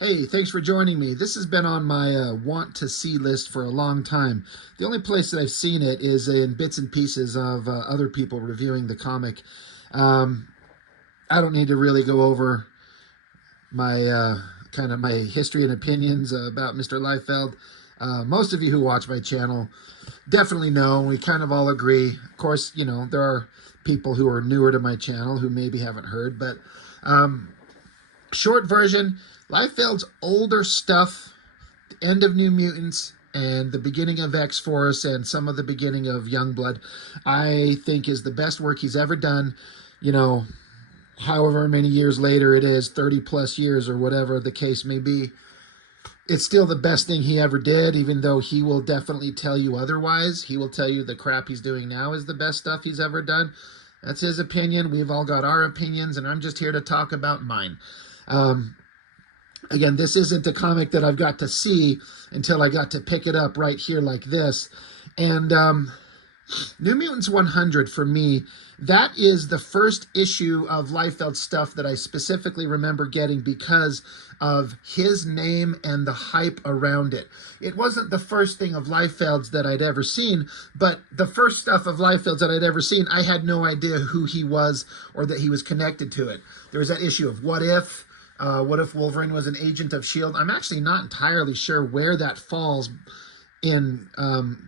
Hey, thanks for joining me. This has been on my want to see list for a long time. The only place that I've seen it is in bits and pieces of other people reviewing the comic. Um, I don't need to really go over my kind of my history and opinions about Mr. Liefeld. Most of you who watch my channel definitely know. We kind of all agree. Of course, there are people who are newer to my channel who maybe haven't heard, but um, short version, Liefeld's older stuff, the end of New Mutants and the beginning of X-Force and some of the beginning of Youngblood, I think is the best work he's ever done. You know, however many years later it is, 30 plus years or whatever the case may be, it's still the best thing he ever did, even though he will definitely tell you otherwise. He will tell you the crap he's doing now is the best stuff he's ever done. That's his opinion. We've all got our opinions, and I'm just here to talk about mine. Again, this isn't a comic that I've got to see until I got to pick it up right here like this. And New Mutants 100 for me, that is the first issue of Liefeld stuff that I specifically remember getting because of his name and the hype around it. It wasn't the first thing of Liefeld's that I'd ever seen, but the first stuff of Liefeld's that I'd ever seen, I had no idea who he was or that he was connected to it. There was that issue of What If Wolverine was an agent of S.H.I.E.L.D.? I'm actually not entirely sure where that falls in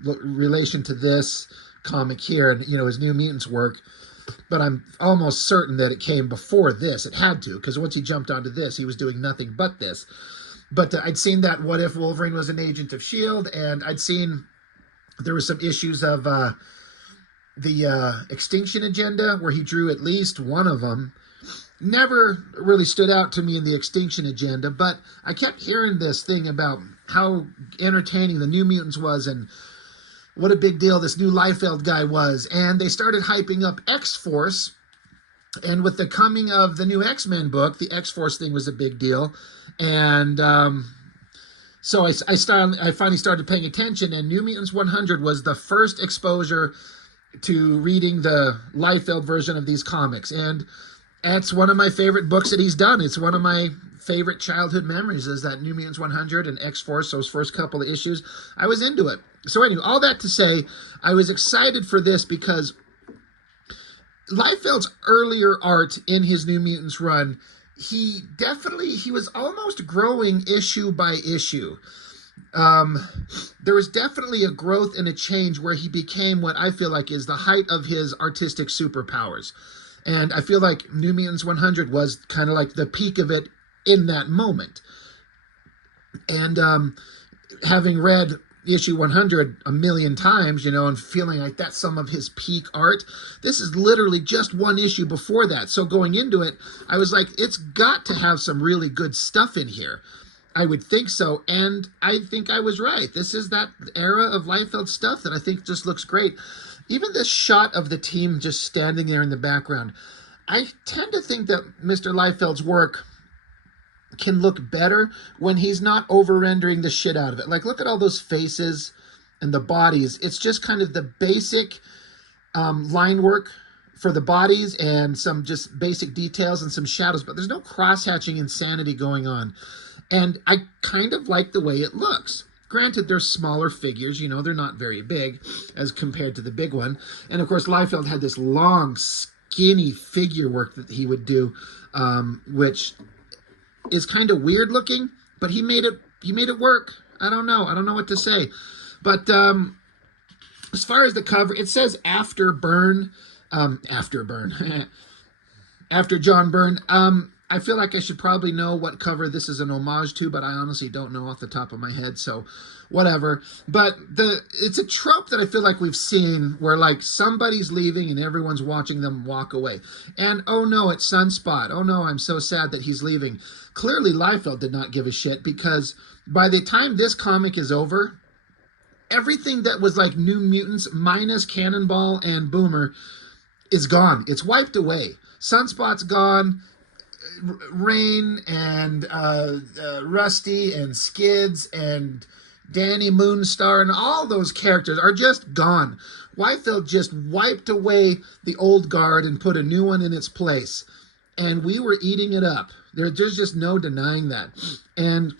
relation to this comic here and, his New Mutants work. But I'm almost certain that it came before this. It had to, because once he jumped onto this, he was doing nothing but this. But I'd seen that What If Wolverine was an agent of S.H.I.E.L.D., and I'd seen there were some issues of the Extinction Agenda where he drew at least one of them. Never really stood out to me in the Extinction Agenda, but I kept hearing this thing about how entertaining the New Mutants was and what a big deal this new Liefeld guy was. And they started hyping up X-Force, and with the coming of the new X-Men book, the X-Force thing was a big deal. And so I finally started paying attention, and New Mutants 100 was the first exposure to reading the Liefeld version of these comics. And it's one of my favorite books that he's done. It's one of my favorite childhood memories is that New Mutants 100 and X-Force, those first couple of issues. I was into it. So anyway, all that to say, I was excited for this because Liefeld's earlier art in his New Mutants run, he was almost growing issue by issue. There was definitely a growth and a change where he became what I feel like is the height of his artistic superpowers. And I feel like New Mutants 100 was kind of like the peak of it in that moment. And having read issue 100 a million times, and feeling like that's some of his peak art, this is literally just one issue before that. So going into it, I was like, it's got to have some really good stuff in here. I would think so, and I think I was right. This is that era of Liefeld stuff that I think just looks great. Even this shot of the team just standing there in the background, I tend to think that Mr. Liefeld's work can look better when he's not over-rendering the shit out of it. Like, look at all those faces and the bodies. It's just kind of the basic line work for the bodies and some just basic details and some shadows, but there's no cross-hatching insanity going on. And I kind of like the way it looks. Granted, they're smaller figures, they're not very big as compared to the big one. And of course, Liefeld had this long, skinny figure work that he would do, which is kind of weird looking, but he made it work. I don't know what to say. But as far as the cover, it says after John Byrne. I feel like I should probably know what cover this is an homage to, but I honestly don't know off the top of my head, so whatever. But it's a trope that I feel like we've seen where, like, somebody's leaving and everyone's watching them walk away. And, oh no, it's Sunspot. Oh no, I'm so sad that he's leaving. Clearly, Liefeld did not give a shit, because by the time this comic is over, everything that was like New Mutants minus Cannonball and Boomer is gone. It's wiped away. Sunspot's gone. Rain and Rusty and Skids and Danny Moonstar and all those characters are just gone. Liefeld just wiped away the old guard and put a new one in its place. and we were eating it up. There's just no denying that. And,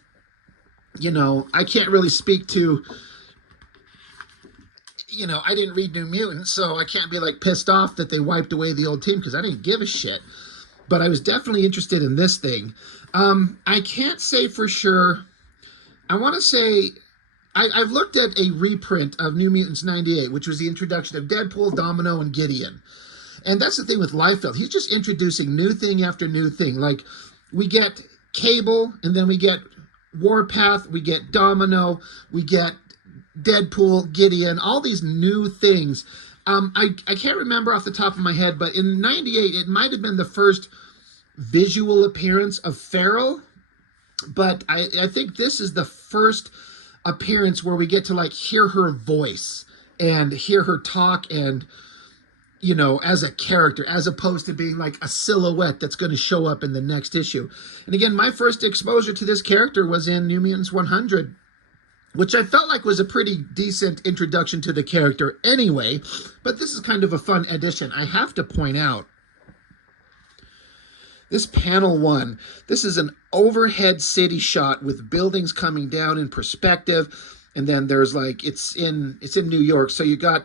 you know, I can't really speak to, you know, I didn't read New Mutants, so I can't be like pissed off that they wiped away the old team because I didn't give a shit. But I was definitely interested in this thing. I can't say for sure. I want to say I've looked at a reprint of New Mutants 98, which was the introduction of Deadpool, Domino, and Gideon. And that's the thing with Liefeld. He's just introducing new thing after new thing. Like, we get Cable, and then we get Warpath, we get Domino, we get Deadpool, Gideon, all these new things. I can't remember off the top of my head, but in 98, it might have been the first visual appearance of Feral. But I think this is the first appearance where we get to, like, hear her voice and hear her talk and, you know, as a character, as opposed to being like a silhouette that's going to show up in the next issue. And again, my first exposure to this character was in New Mutants 100, which I felt like was a pretty decent introduction to the character anyway, but this is kind of a fun addition. I have to point out, this panel 1, this is an overhead city shot with buildings coming down in perspective, and then there's like, it's in New York, so you got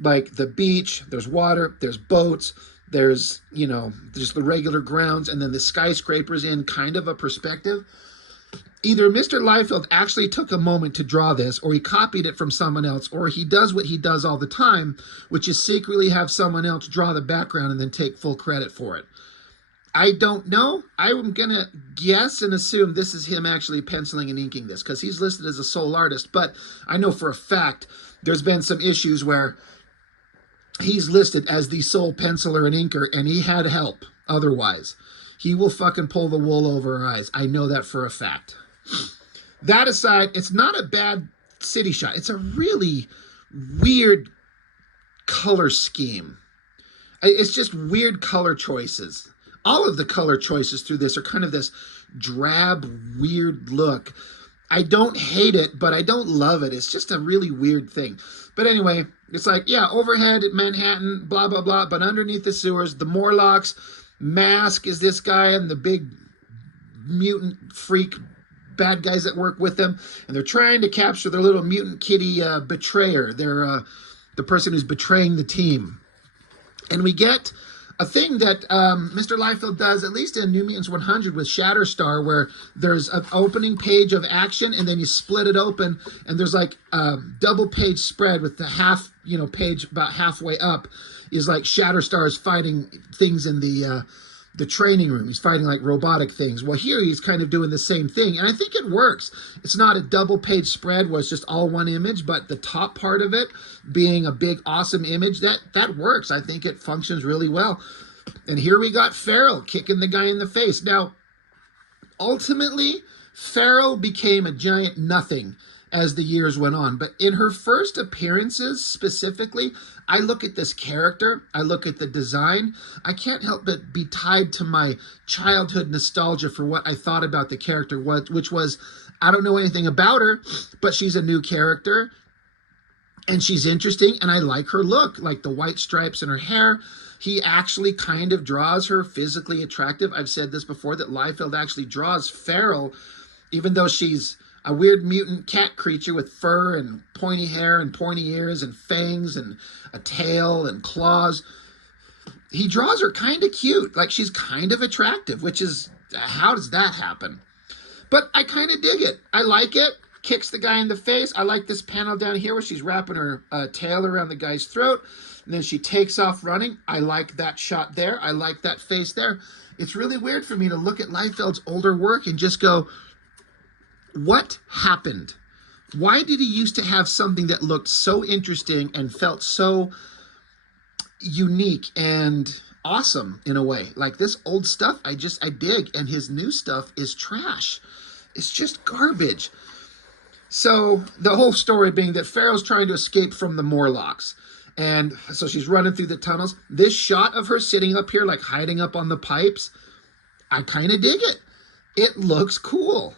like the beach, there's water, there's boats, there's, you know, there's the regular grounds, and then the skyscrapers in kind of a perspective. Either Mr. Liefeld actually took a moment to draw this, or he copied it from someone else, or he does what he does all the time, which is secretly have someone else draw the background and then take full credit for it. I don't know. I'm going to guess and assume this is him actually penciling and inking this, because he's listed as a sole artist, but I know for a fact there's been some issues where he's listed as the sole penciler and inker, and he had help otherwise. He will fucking pull the wool over our eyes. I know that for a fact. That aside, it's not a bad city shot. It's a really weird color scheme. It's just weird color choices. All of the color choices through this are kind of this drab, weird look. I don't hate it, but I don't love it. It's just a really weird thing. But anyway, it's like, yeah, overhead at Manhattan, blah, blah, blah. But underneath the sewers, the Morlocks, Mask is this guy, and the big mutant freak bad guys that work with them. And they're trying to capture their little mutant kitty betrayer. They're the person who's betraying the team. And we get a thing that Mr. Liefeld does, at least in New Mutants 100 with Shatterstar, where there's an opening page of action, and then you split it open, and there's like a double page spread with the half, you know, page about halfway up is like Shatterstar is fighting things in the training room. He's fighting like robotic things. Well, here he's kind of doing the same thing, and I think it works. It's not a double page spread where it's just all one image, but the top part of it being a big awesome image, that works. I think it functions really well. And here we got Feral kicking the guy in the face. Now, ultimately, Feral became a giant nothing as the years went on, but in her first appearances specifically, I look at this character, I look at the design, I can't help but be tied to my childhood nostalgia for what I thought about the character, which was, I don't know anything about her, but she's a new character, and she's interesting, and I like her look, like the white stripes in her hair. He actually kind of draws her physically attractive. I've said this before, that Liefeld actually draws Feral, even though she's a weird mutant cat creature with fur and pointy hair and pointy ears and fangs and a tail and claws. He draws her kind of cute, like she's kind of attractive, which is, how does that happen? But I kind of dig it. I like it. Kicks the guy in the face. I like this panel down here where she's wrapping her tail around the guy's throat, and then she takes off running. I like that shot there. I like that face there. It's really weird for me to look at Liefeld's older work and just go, what happened? Why did he used to have something that looked so interesting and felt so unique and awesome in a way? Like this old stuff, I dig, and his new stuff is trash. It's just garbage. So the whole story being that Feral's trying to escape from the Morlocks. And so she's running through the tunnels. This shot of her sitting up here, like hiding up on the pipes, I kind of dig it. It looks cool.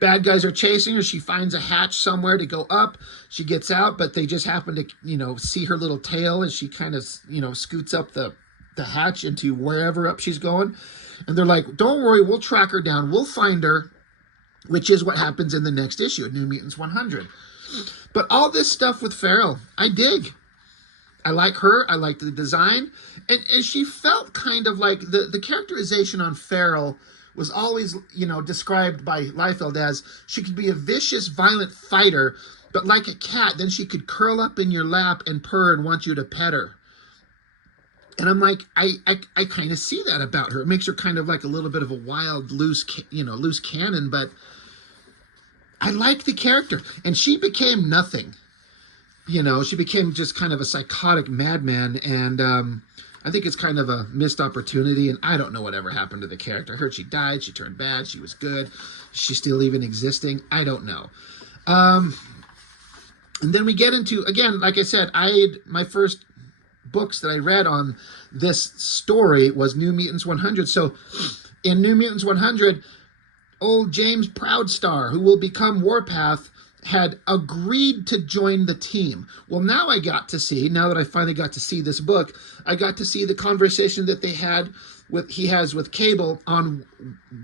Bad guys are chasing her. She finds a hatch somewhere to go up. She gets out, but they just happen to, you know, see her little tail as she kind of, you know, scoots up the the hatch into wherever up she's going. And they're like, don't worry, we'll track her down. We'll find her, which is what happens in the next issue, New Mutants 100. But all this stuff with Farrell, I dig. I like her. I like the design. And she felt kind of like the characterization on Farrell was always, you know, described by Liefeld as she could be a vicious, violent fighter, but like a cat, then she could curl up in your lap and purr and want you to pet her. And I'm like, I kind of see that about her. It makes her kind of like a little bit of a wild, loose cannon, but I like the character. And she became nothing. You know, she became just kind of a psychotic madman, and I think it's kind of a missed opportunity, and I don't know whatever happened to the character. I heard she died, she turned bad, she was good. She's still even existing? I don't know. And then we get into, again, like I said, my first books that I read on this story was New Mutants 100. So in New Mutants 100, old James Proudstar, who will become Warpath, had agreed to join the team. Well, now I got to see, now that I finally got to see this book, I got to see the conversation that he has with Cable on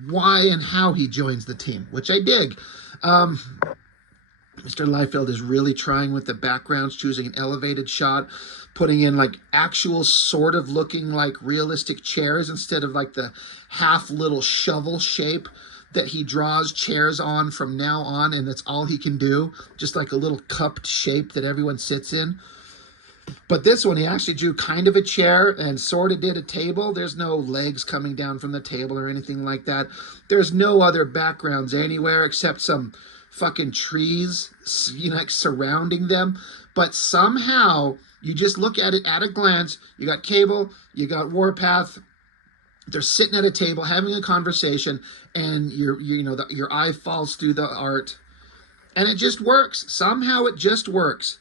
why and how he joins the team, which I dig. Mr. Liefeld is really trying with the backgrounds, choosing an elevated shot, putting in like actual sort of looking like realistic chairs instead of like the half little shovel shape that he draws chairs on from now on, and that's all he can do, just like a little cupped shape that everyone sits in. But this one, he actually drew kind of a chair and sort of did a table. There's no legs coming down from the table or anything like that. There's no other backgrounds anywhere except some fucking trees, you know, like surrounding them. But somehow, you just look at it at a glance, you got Cable, you got Warpath, they're sitting at a table having a conversation, and your eye falls through the art, and it just works. Somehow it just works,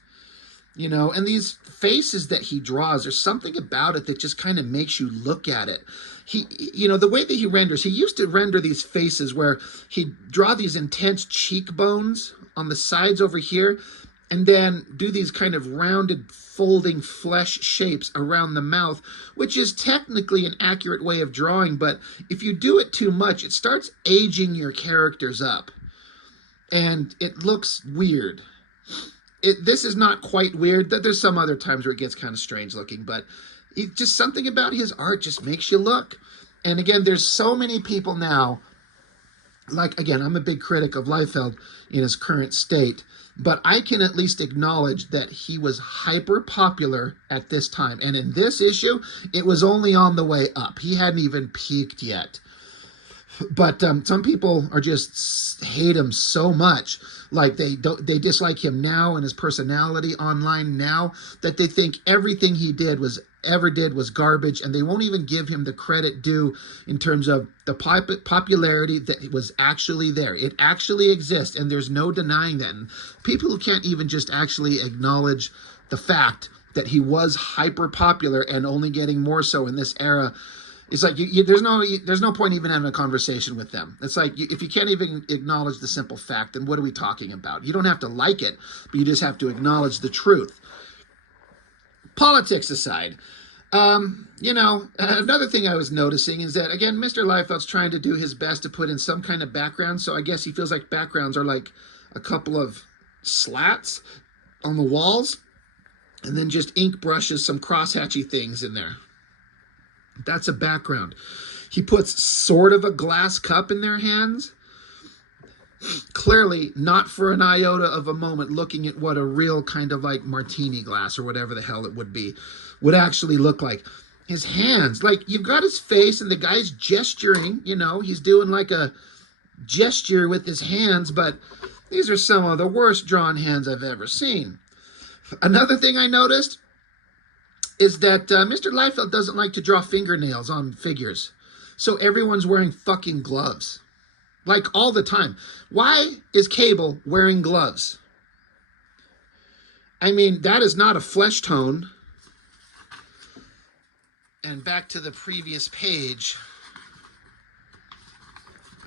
you know. And these faces that he draws, there's something about it that just kind of makes you look at it. He, you know, the way that he renders, he used to render these faces where he'd draw these intense cheekbones on the sides over here, and then do these kind of rounded, folding flesh shapes around the mouth, which is technically an accurate way of drawing, but if you do it too much, it starts aging your characters up, and it looks weird. This is not quite weird. There's some other times where it gets kind of strange looking, but just something about his art just makes you look. And again, there's so many people now, like, again, I'm a big critic of Liefeld in his current state, but I can at least acknowledge that he was hyper popular at this time. And in this issue, it was only on the way up. He hadn't even peaked yet. But some people are just hate him so much, like they dislike him now and his personality online now, that they think everything he ever did was garbage, and they won't even give him the credit due in terms of the popularity that was actually there. It actually exists, and there's no denying that. And people who can't even just actually acknowledge the fact that he was hyper popular and only getting more so in this era, it's like there's no point even having a conversation with them. It's like if you can't even acknowledge the simple fact, then what are we talking about? You don't have to like it, but you just have to acknowledge the truth. Politics aside, you know, another thing I was noticing is that, again, Mr. Liefeld's trying to do his best to put in some kind of background, so I guess he feels like backgrounds are like a couple of slats on the walls, and then just ink brushes some crosshatchy things in there. That's a background. He puts sort of a glass cup in their hands. Clearly not for an iota of a moment looking at what a real kind of like martini glass or whatever the hell it would actually look like. His hands, like, you've got his face and the guy's gesturing, you know, he's doing like a gesture with his hands, but these are some of the worst drawn hands I've ever seen. Another thing I noticed is that Mr. Liefeld doesn't like to draw fingernails on figures. So everyone's wearing fucking gloves. Like, all the time. Why is Cable wearing gloves? I mean, that is not a flesh tone. And back to the previous page.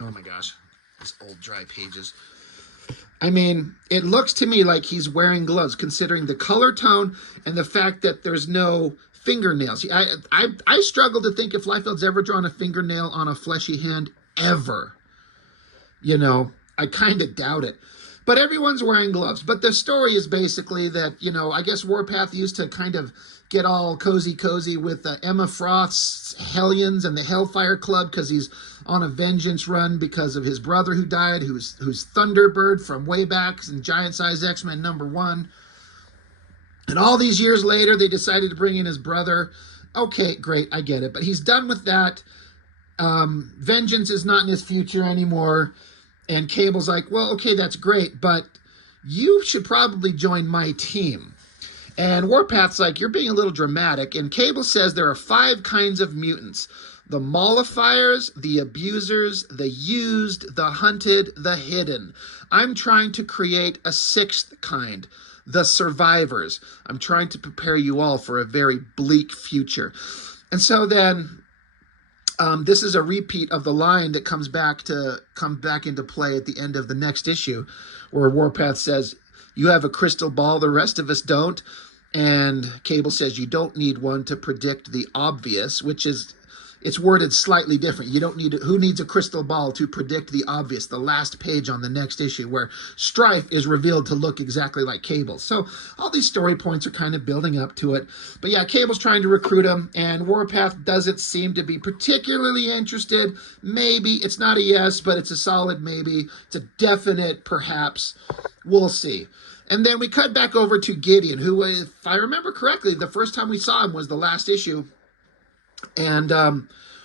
Oh my gosh. These old dry pages. I mean, it looks to me like he's wearing gloves, considering the color tone and the fact that there's no fingernails. I struggle to think if Liefeld's ever drawn a fingernail on a fleshy hand, ever. You know, I kind of doubt it. But everyone's wearing gloves. But the story is basically that, you know, I guess Warpath used to kind of get all cozy with Emma Froth's Hellions and the Hellfire Club because he's on a vengeance run because of his brother who died, who's Thunderbird from way back in Giant Size X-Men #1. And all these years later, they decided to bring in his brother. Okay, great, I get it. But he's done with that. Vengeance is not in his future anymore. And Cable's like, well, okay, that's great, but you should probably join my team. And Warpath's like, you're being a little dramatic. And Cable says there are 5 kinds of mutants. The mollifiers, the abusers, the used, the hunted, the hidden. I'm trying to create a 6th kind, the survivors. I'm trying to prepare you all for a very bleak future. And so then this is a repeat of the line that comes back into play at the end of the next issue, where Warpath says, you have a crystal ball, the rest of us don't. And Cable says, you don't need one to predict the obvious, which is, it's worded slightly different. You don't need, who needs a crystal ball to predict the obvious? The last page on the next issue where Strife is revealed to look exactly like Cable. So all these story points are kind of building up to it. But yeah, Cable's trying to recruit him, and Warpath doesn't seem to be particularly interested. Maybe. It's not a yes, but it's a solid maybe. It's a definite perhaps. We'll see. And then we cut back over to Gideon, who, if I remember correctly, the first time we saw him was the last issue. And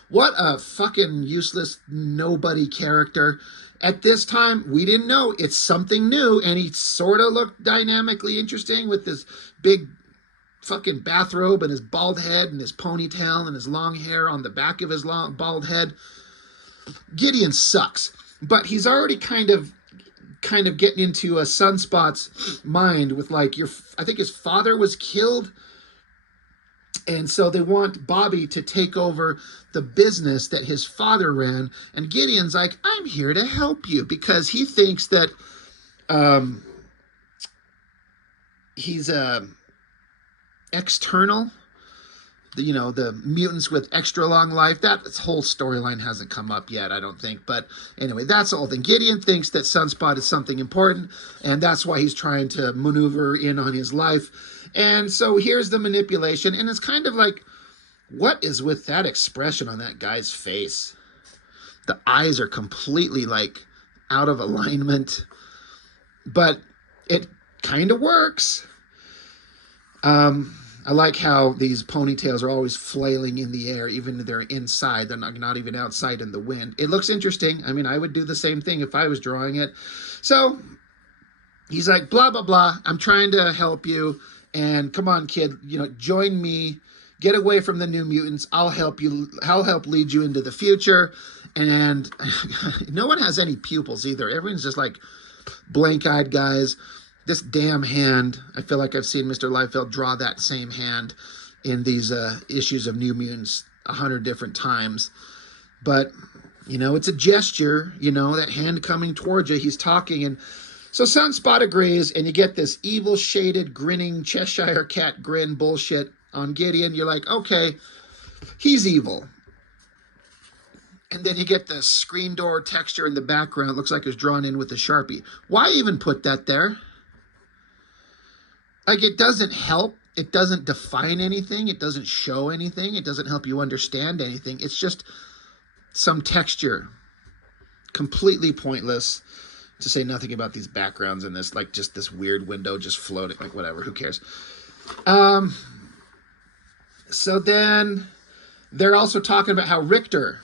what a fucking useless nobody character. At this time, we didn't know. It's something new, and he sort of looked dynamically interesting with this big fucking bathrobe and his bald head and his ponytail and his long hair on the back of his long bald head. Gideon sucks, but he's already kind of getting into a Sunspot's mind with, like, I think his father was killed. And so they want Bobby to take over the business that his father ran. And Gideon's like, I'm here to help you, because he thinks that he's external. You know, the mutants with extra long life. That whole storyline hasn't come up yet, I don't think. But anyway, that's the whole thing. Gideon thinks that Sunspot is something important, and that's why he's trying to maneuver in on his life. And so here's the manipulation, and it's kind of like, what is with that expression on that guy's face? The eyes are completely, like, out of alignment, but it kind of works. I like how these ponytails are always flailing in the air, even if they're inside. They're not even outside in the wind. It looks interesting. I mean, I would do the same thing if I was drawing it. So he's like, blah, blah, blah. I'm trying to help you. And come on, kid, you know, join me. Get away from the New Mutants. I'll help you. I'll help lead you into the future. And no one has any pupils either. Everyone's just like blank-eyed guys. This damn hand, I feel like I've seen Mr. Liefeld draw that same hand in these issues of New Mutants 100 different times. But, you know, it's a gesture, you know, that hand coming towards you. He's talking, and so Sunspot agrees, and you get this evil, shaded, grinning Cheshire Cat grin bullshit on Gideon. You're like, okay, he's evil. And then you get the screen door texture in the background. It looks like it's drawn in with a Sharpie. Why even put that there? Like, it doesn't help. It doesn't define anything. It doesn't show anything. It doesn't help you understand anything. It's just some texture. Completely pointless, to say nothing about these backgrounds and this, like, just this weird window just floating. Like, whatever. Who cares? So then they're also talking about how Richter,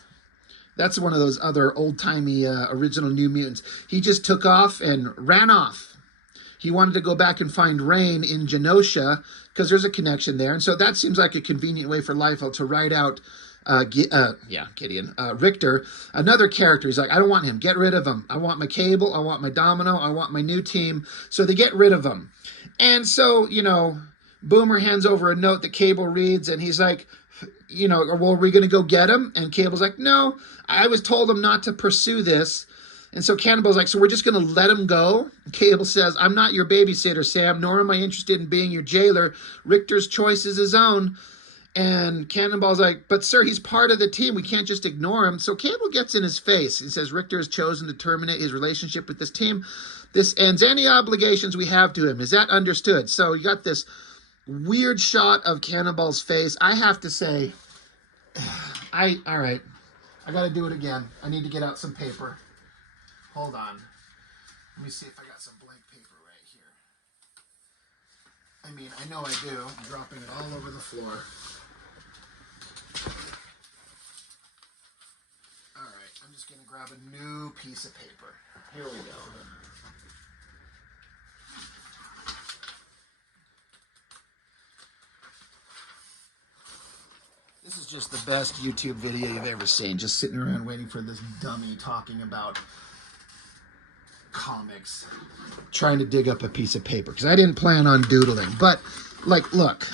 that's one of those other old-timey original New Mutants, he just took off and ran off. He wanted to go back and find Rain in Genosha because there's a connection there. And so that seems like a convenient way for Liefeld to write out Gideon. Richter, another character. He's like, I don't want him. Get rid of him. I want my Cable. I want my Domino. I want my new team. So they get rid of him. And so, you know, Boomer hands over a note that Cable reads, and he's like, you know, well, are we going to go get him? And Cable's like, no, I was told him not to pursue this. And so Cannonball's like, so we're just going to let him go? Cable says, I'm not your babysitter, Sam, nor am I interested in being your jailer. Richter's choice is his own. And Cannonball's like, but sir, he's part of the team. We can't just ignore him. So Cannonball gets in his face. He says Richter has chosen to terminate his relationship with this team. This ends any obligations we have to him. Is that understood? So you got this weird shot of Cannonball's face. I have to say, all right. I got to do it again. I need to get out some paper. Hold on. Let me see if I got some blank paper right here. I mean, I know I do. I'm dropping it all over the floor. All right, I'm just going to grab a new piece of paper. Here we go. This is just the best YouTube video you've ever seen. Just sitting around waiting for this dummy talking about comics, trying to dig up a piece of paper because I didn't plan on doodling. But like, look,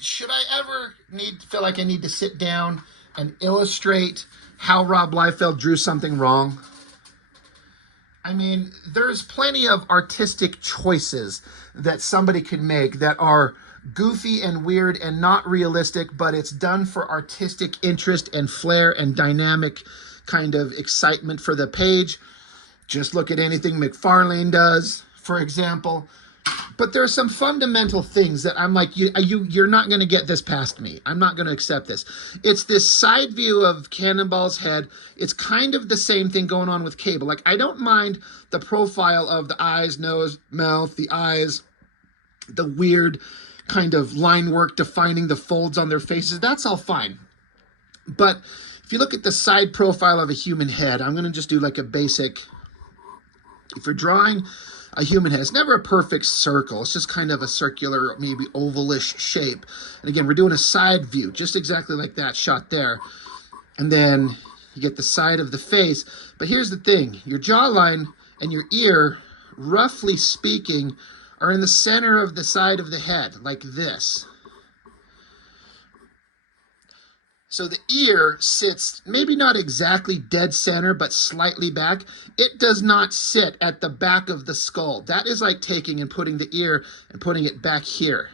should I ever feel like I need to sit down and illustrate how Rob Liefeld drew something wrong? I mean, there's plenty of artistic choices that somebody can make that are goofy and weird and not realistic, but it's done for artistic interest and flair and dynamic kind of excitement for the page. Just look at anything McFarlane does, for example. But there are some fundamental things that I'm like, you're not going to get this past me. I'm not going to accept this. It's this side view of Cannonball's head. It's kind of the same thing going on with Cable. Like, I don't mind the profile of the eyes, nose, mouth, the eyes, the weird kind of line work defining the folds on their faces. That's all fine. But if you look at the side profile of a human head, I'm going to just do like a basic, if you're drawing a human head, it's never a perfect circle. It's just kind of a circular, maybe ovalish shape. And again, we're doing a side view, just exactly like that shot there. And then you get the side of the face. But here's the thing, your jawline and your ear, roughly speaking, are in the center of the side of the head, like this. So the ear sits maybe not exactly dead center, but slightly back. It does not sit at the back of the skull. That is like taking and putting the ear and putting it back here.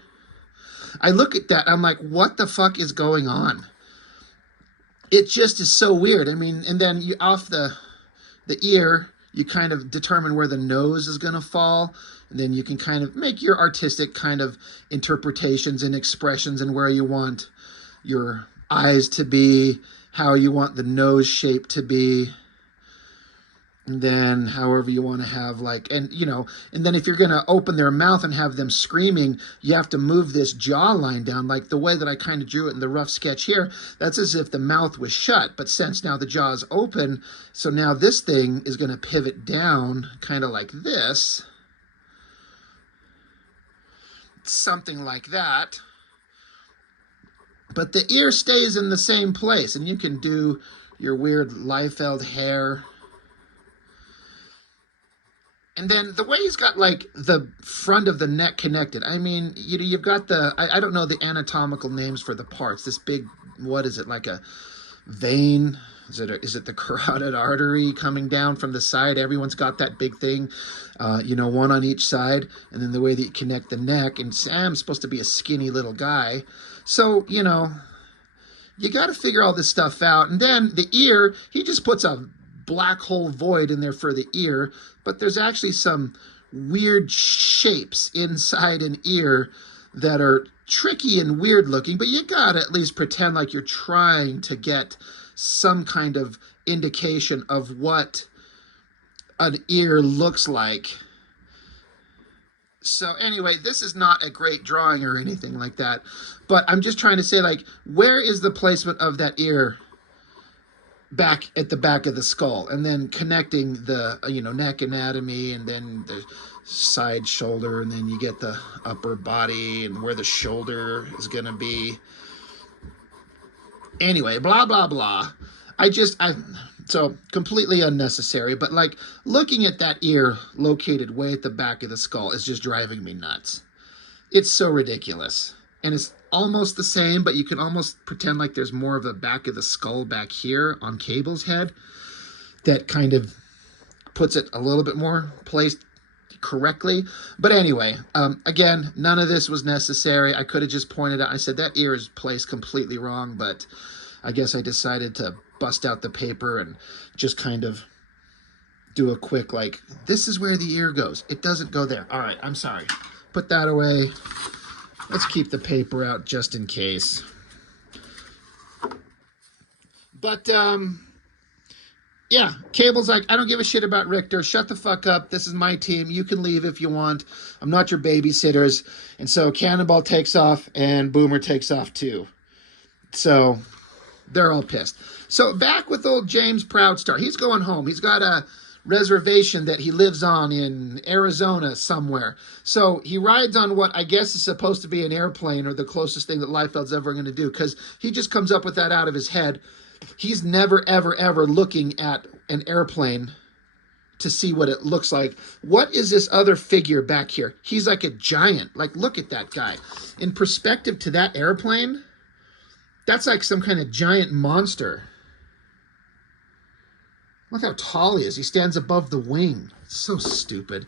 I look at that, I'm like, what the fuck is going on? It just is so weird. I mean, and then you off the ear, you kind of determine where the nose is going to fall. And then you can kind of make your artistic kind of interpretations and expressions and where you want your eyes to be, how you want the nose shape to be, and then however you want to have like, and you know, and then if you're going to open their mouth and have them screaming, you have to move this jawline down, like the way that I kind of drew it in the rough sketch here. That's as if the mouth was shut, but since now the jaw is open, so now this thing is going to pivot down kind of like this, something like that. But the ear stays in the same place, and you can do your weird Liefeld hair. And then the way he's got like the front of the neck connected. I mean, you know, you've got the, I don't know the anatomical names for the parts. This big, what is it, like a vein? Is it the carotid artery coming down from the side? Everyone's got that big thing, you know, one on each side. And then the way that you connect the neck. And Sam's supposed to be a skinny little guy. So, you know, you got to figure all this stuff out. And then the ear, he just puts a black hole void in there for the ear. But there's actually some weird shapes inside an ear that are tricky and weird looking. But you got to at least pretend like you're trying to get some kind of indication of what an ear looks like. So anyway, this is not a great drawing or anything like that, but I'm just trying to say, like, where is the placement of that ear back at the back of the skull, and then connecting the, you know, neck anatomy, and then the side shoulder, and then you get the upper body and where the shoulder is going to be. Anyway, blah, blah, blah. So completely unnecessary, but like looking at that ear located way at the back of the skull is just driving me nuts. It's so ridiculous. And it's almost the same, but you can almost pretend like there's more of the back of the skull back here on Cable's head that kind of puts it a little bit more placed correctly. But anyway, again, none of this was necessary. I could have just pointed out, I said that ear is placed completely wrong, but I guess I decided to bust out the paper and just kind of do a quick, like, this is where the ear goes. It doesn't go there. All right, I'm sorry. Put that away. Let's keep the paper out just in case. But, yeah, Cable's like, I don't give a shit about Richter. Shut the fuck up. This is my team. You can leave if you want. I'm not your babysitters. And so Cannonball takes off and Boomer takes off too. So they're all pissed. So back with old James Proudstar. He's going home. He's got a reservation that he lives on in Arizona somewhere. So he rides on what I guess is supposed to be an airplane, or the closest thing that Liefeld's ever going to do, because he just comes up with that out of his head. He's never, ever, ever looking at an airplane to see what it looks like. What is this other figure back here? He's like a giant. Like, look at that guy. In perspective to that airplane, that's like some kind of giant monster. Look how tall he is. He stands above the wing. It's so stupid.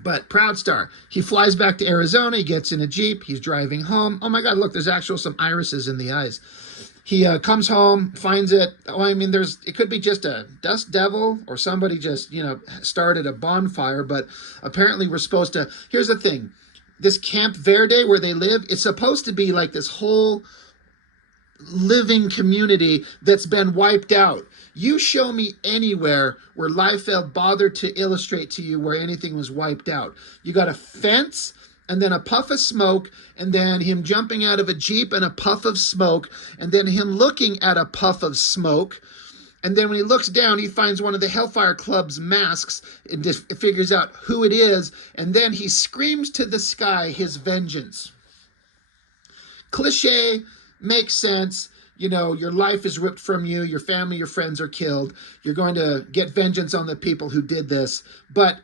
But Proudstar, he flies back to Arizona. He gets in a Jeep. He's driving home. Oh my God, look, there's actual some irises in the eyes. He comes home, finds it. Oh, I mean, it could be just a dust devil, or somebody just, started a bonfire. But apparently we're supposed to, here's the thing. This Camp Verde where they live, it's supposed to be like this whole living community that's been wiped out. You show me anywhere where Liefeld bothered to illustrate to you where anything was wiped out. You got a fence, and then a puff of smoke, and then him jumping out of a Jeep and a puff of smoke, and then him looking at a puff of smoke. And then when he looks down, he finds one of the Hellfire Club's masks and just figures out who it is. And then he screams to the sky his vengeance. Cliche, makes sense. Your life is ripped from you. Your family, your friends are killed. You're going to get vengeance on the people who did this. But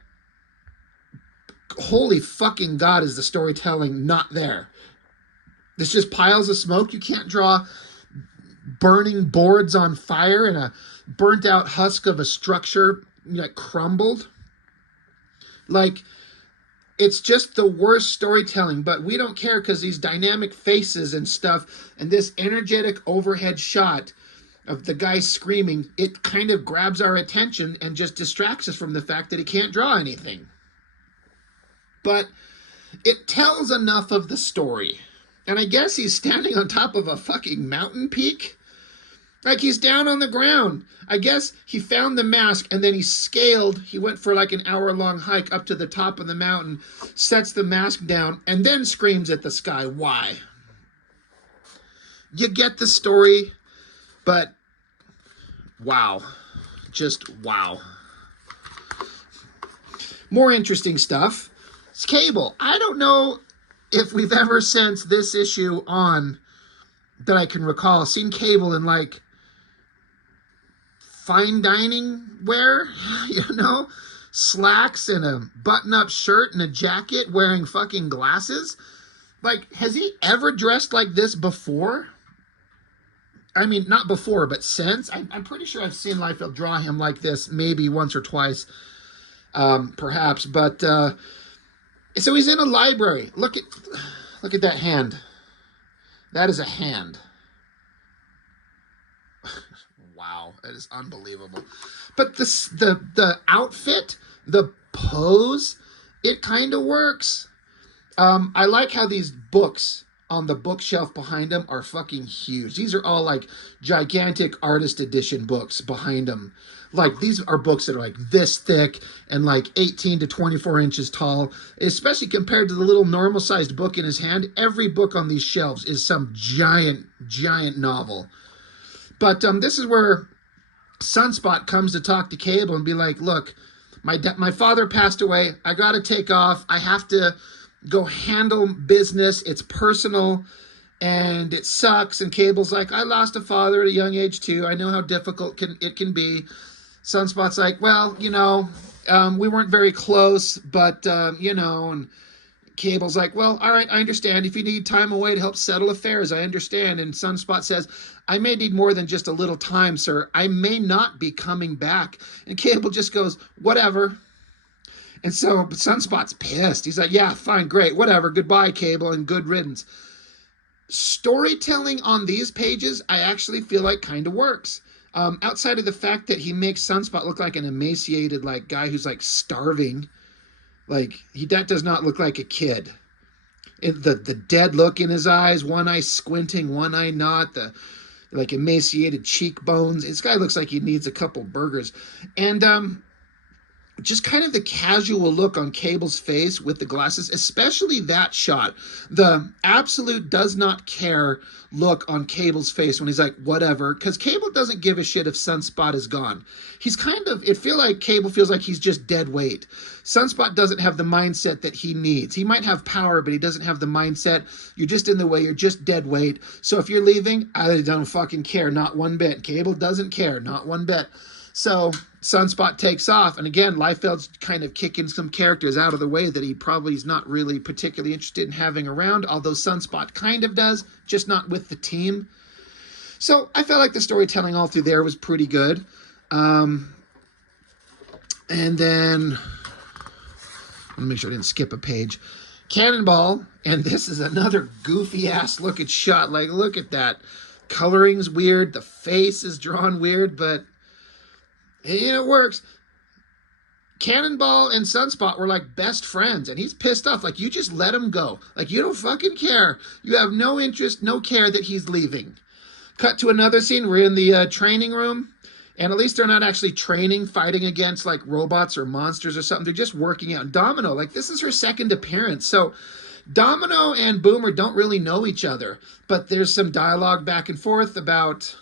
holy fucking God, is the storytelling not there. It's just piles of smoke. You can't draw burning boards on fire and a burnt out husk of a structure crumbled. Like, it's just the worst storytelling, but we don't care because these dynamic faces and stuff and this energetic overhead shot of the guy screaming, it kind of grabs our attention and just distracts us from the fact that he can't draw anything. But it tells enough of the story. And I guess he's standing on top of a fucking mountain peak. Like, he's down on the ground. I guess he found the mask and then he went for like an hour-long hike up to the top of the mountain, sets the mask down, and then screams at the sky. Why? You get the story, but wow. Just wow. More interesting stuff. It's Cable. I don't know if we've ever, since this issue on, that I can recall, seen Cable in like fine dining wear, slacks and a button-up shirt and a jacket, wearing fucking glasses. Like, has he ever dressed like this before? I mean, not before, but since. I'm pretty sure I've seen Liefeld draw him like this maybe once or twice, perhaps. But so he's in a library. Look at that hand. That is a hand. Wow, that is unbelievable. But the outfit, the pose, it kind of works. I like how these books on the bookshelf behind him are fucking huge. These are all like gigantic artist edition books behind him. Like, these are books that are like this thick and like 18 to 24 inches tall, especially compared to the little normal sized book in his hand. Every book on these shelves is some giant novel. But this is where Sunspot comes to talk to Cable and be like, look, my father passed away. I got to take off. I have to go handle business. It's personal and it sucks. And Cable's like, I lost a father at a young age too. I know how difficult it can be. Sunspot's like, well, we weren't very close, but, and Cable's like, well, all right, I understand. If you need time away to help settle affairs, I understand. And Sunspot says, I may need more than just a little time, sir. I may not be coming back. And Cable just goes, whatever. And so Sunspot's pissed. He's like, yeah, fine, great, whatever, goodbye, Cable, and good riddance. Storytelling on these pages, I actually feel like kind of works. Outside of the fact that he makes Sunspot look like an emaciated like guy who's like starving, like that does not look like a kid. The dead look in his eyes, one eye squinting, one eye not, the like emaciated cheekbones. This guy looks like he needs a couple burgers. And just kind of the casual look on Cable's face with the glasses, especially that shot. The absolute does not care look on Cable's face when he's like, whatever, because Cable doesn't give a shit if Sunspot is gone. He's kind of, Cable feels like he's just dead weight. Sunspot doesn't have the mindset that he needs. He might have power, but he doesn't have the mindset. You're just in the way. You're just dead weight. So if you're leaving, I don't fucking care. Not one bit. Cable doesn't care. Not one bit. So Sunspot takes off, and again, Liefeld's kind of kicking some characters out of the way that he probably is not really particularly interested in having around, although Sunspot kind of does, just not with the team. So I felt like the storytelling all through there was pretty good. And then, let me make sure I didn't skip a page. Cannonball, and this is another goofy-ass looking shot. Like, look at that. Coloring's weird, the face is drawn weird, but it works. Cannonball and Sunspot were like best friends, and he's pissed off. Like, you just let him go. Like, you don't fucking care. You have no interest, no care that he's leaving. Cut to another scene. We're in the training room, and at least they're not actually training, fighting against like robots or monsters or something. They're just working out. And Domino, like, this is her second appearance. So Domino and Boomer don't really know each other, but there's some dialogue back and forth about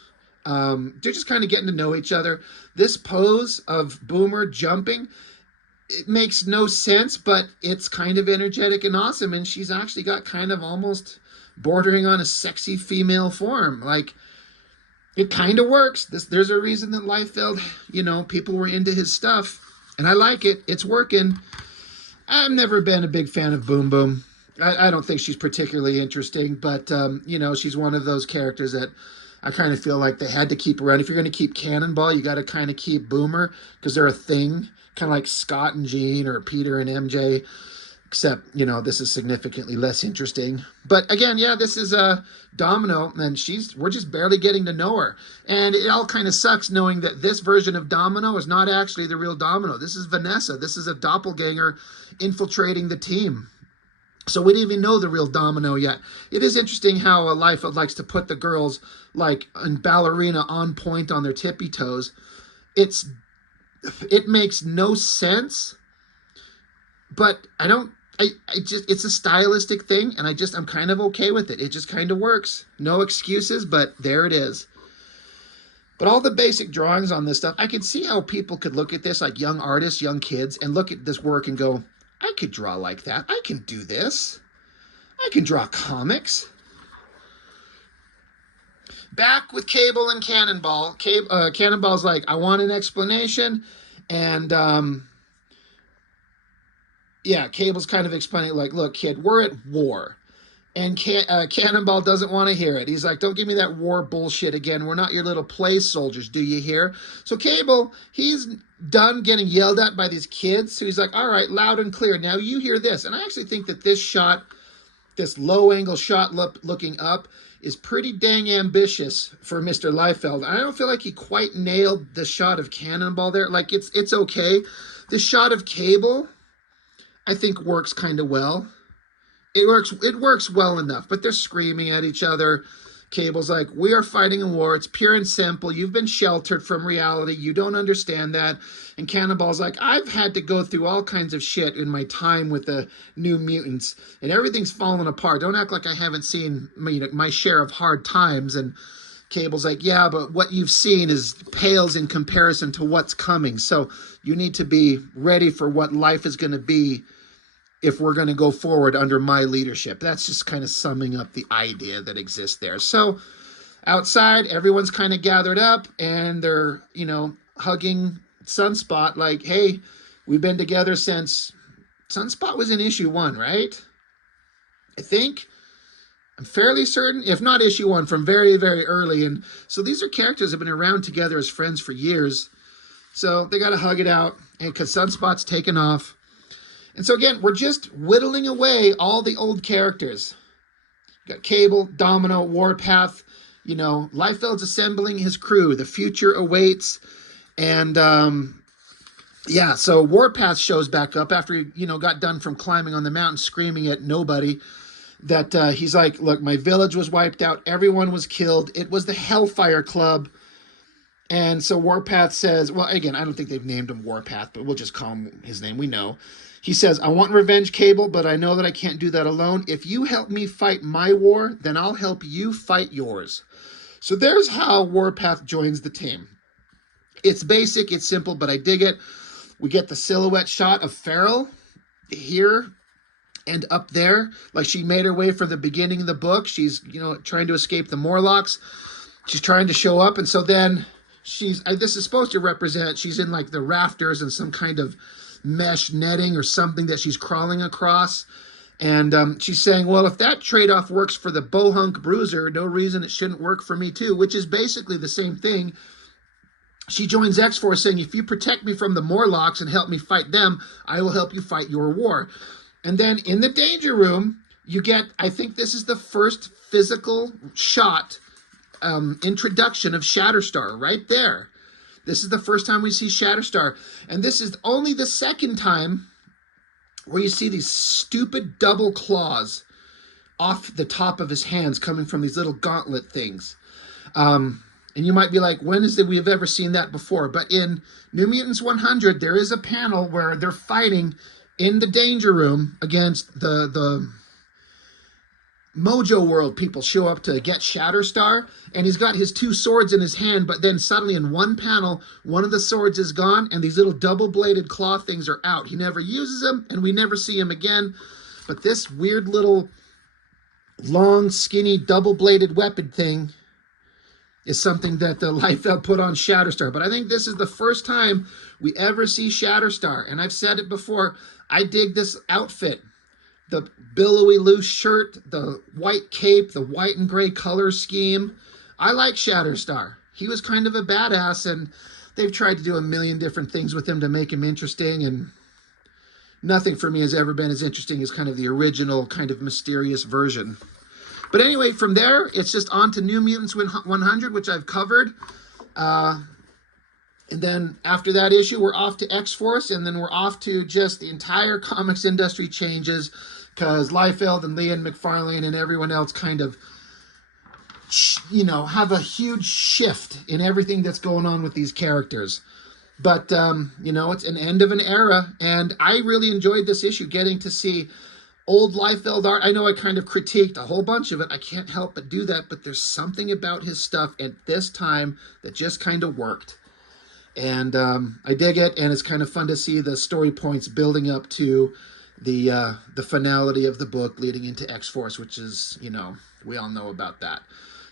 they're just kind of getting to know each other. This pose of Boomer jumping, it makes no sense, but it's kind of energetic and awesome, and she's actually got kind of almost bordering on a sexy female form. Like, it kind of works. There's a reason that Liefeld, people were into his stuff, and I like it. It's working. I've never been a big fan of Boom Boom. I don't think she's particularly interesting, but, she's one of those characters that I kind of feel like they had to keep around. If you're going to keep Cannonball, you got to kind of keep Boomer, because they're a thing, kind of like Scott and Jean or Peter and MJ, except, this is significantly less interesting. But again, yeah, this is Domino, and we're just barely getting to know her. And it all kind of sucks knowing that this version of Domino is not actually the real Domino. This is Vanessa. This is a doppelganger infiltrating the team. So we didn't even know the real Domino yet. It is interesting how Liefeld likes to put the girls like in ballerina on point on their tippy toes. It makes no sense, but it's a stylistic thing, and I'm kind of okay with it. It just kind of works. No excuses, but there it is. But all the basic drawings on this stuff, I can see how people could look at this, like young artists, young kids, and look at this work and go, I could draw like that. I can do this. I can draw comics. Back with Cable and Cannonball. Cannonball's like, I want an explanation. And, Cable's kind of explaining, like, look, kid, we're at war. And Cannonball doesn't want to hear it. He's like, don't give me that war bullshit again. We're not your little play soldiers, do you hear? So Cable, he's done getting yelled at by these kids. So he's like, all right, loud and clear. Now you hear this. And I actually think that this shot, this low-angle shot looking up, is pretty dang ambitious for Mr. Liefeld. I don't feel like he quite nailed the shot of Cannonball there. Like, it's okay. The shot of Cable, I think, works kind of well. It works well enough, but they're screaming at each other. Cable's like, we are fighting a war. It's pure and simple. You've been sheltered from reality. You don't understand that. And Cannonball's like, I've had to go through all kinds of shit in my time with the New Mutants, and everything's fallen apart. Don't act like I haven't seen my share of hard times. And Cable's like, yeah, but what you've seen pales in comparison to what's coming. So you need to be ready for what life is going to be if we're going to go forward under my leadership. That's just kind of summing up the idea that exists there. So outside, everyone's kind of gathered up, and they're, hugging Sunspot like, hey, we've been together since Sunspot was in issue 1, right? I think. I'm fairly certain, if not issue 1, from very, very early. And so these are characters that have been around together as friends for years. So they got to hug it out, and because Sunspot's taken off. And so again, we're just whittling away all the old characters. You got Cable, Domino, Warpath, you know, Liefeld's assembling his crew. The future awaits. And yeah, so Warpath shows back up after he, you know, got done from climbing on the mountain screaming at nobody. That he's like, look, my village was wiped out. Everyone was killed. It was the Hellfire Club. And so Warpath says, well, again, I don't think they've named him Warpath, but we'll just call him his name. We know. He says, I want revenge, Cable, but I know that I can't do that alone. If you help me fight my war, then I'll help you fight yours. So there's how Warpath joins the team. It's basic, it's simple, but I dig it. We get the silhouette shot of Farrell here and up there, like she made her way for the beginning of the book. She's, you know, trying to escape the Morlocks. She's trying to show up, and so then this is supposed to represent she's in like the rafters and some kind of mesh netting or something that she's crawling across. And she's saying, well, if that trade-off works for the Bohunk Bruiser, no reason it shouldn't work for me too, which is basically the same thing. She joins X-Force saying, if you protect me from the Morlocks and help me fight them, I will help you fight your war. And then in the Danger Room, you get, I think this is the first physical shot, introduction of Shatterstar right there. This is the first time we see Shatterstar. And this is only the second time where you see these stupid double claws off the top of his hands coming from these little gauntlet things. And you might be like, when is it we've ever seen that before? But in New Mutants 100, there is a panel where they're fighting in the Danger Room against the Mojo World people show up to get Shatterstar, and he's got his two swords in his hand, but then suddenly in one panel, one of the swords is gone, and these little double-bladed claw things are out. He never uses them, and we never see him again. But this weird little long, skinny, double-bladed weapon thing is something that the Liefeld put on Shatterstar. But I think this is the first time we ever see Shatterstar. And I've said it before, I dig this outfit. The billowy loose shirt, the white cape, the white and gray color scheme. I like Shatterstar. He was kind of a badass, and they've tried to do a million different things with him to make him interesting, and nothing for me has ever been as interesting as kind of the original kind of mysterious version. But anyway, from there, it's just on to New Mutants 100, which I've covered. And then after that issue, we're off to X-Force, and then we're off to just the entire comics industry changes, because Liefeld and Liam McFarlane and everyone else kind of, you know, have a huge shift in everything that's going on with these characters. But, you know, it's an end of an era, and I really enjoyed this issue, getting to see old Liefeld art. I know I kind of critiqued a whole bunch of it. I can't help but do that, but there's something about his stuff at this time that just kind of worked. And I dig it, and it's kind of fun to see the story points building up to the finality of the book leading into X-Force, which is, you know, we all know about that.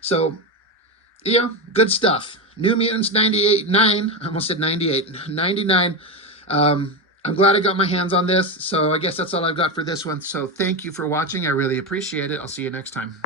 So, yeah, good stuff. New Mutants 98.9, I almost said 98, 99. I'm glad I got my hands on this, so I guess that's all I've got for this one. So thank you for watching. I really appreciate it. I'll see you next time.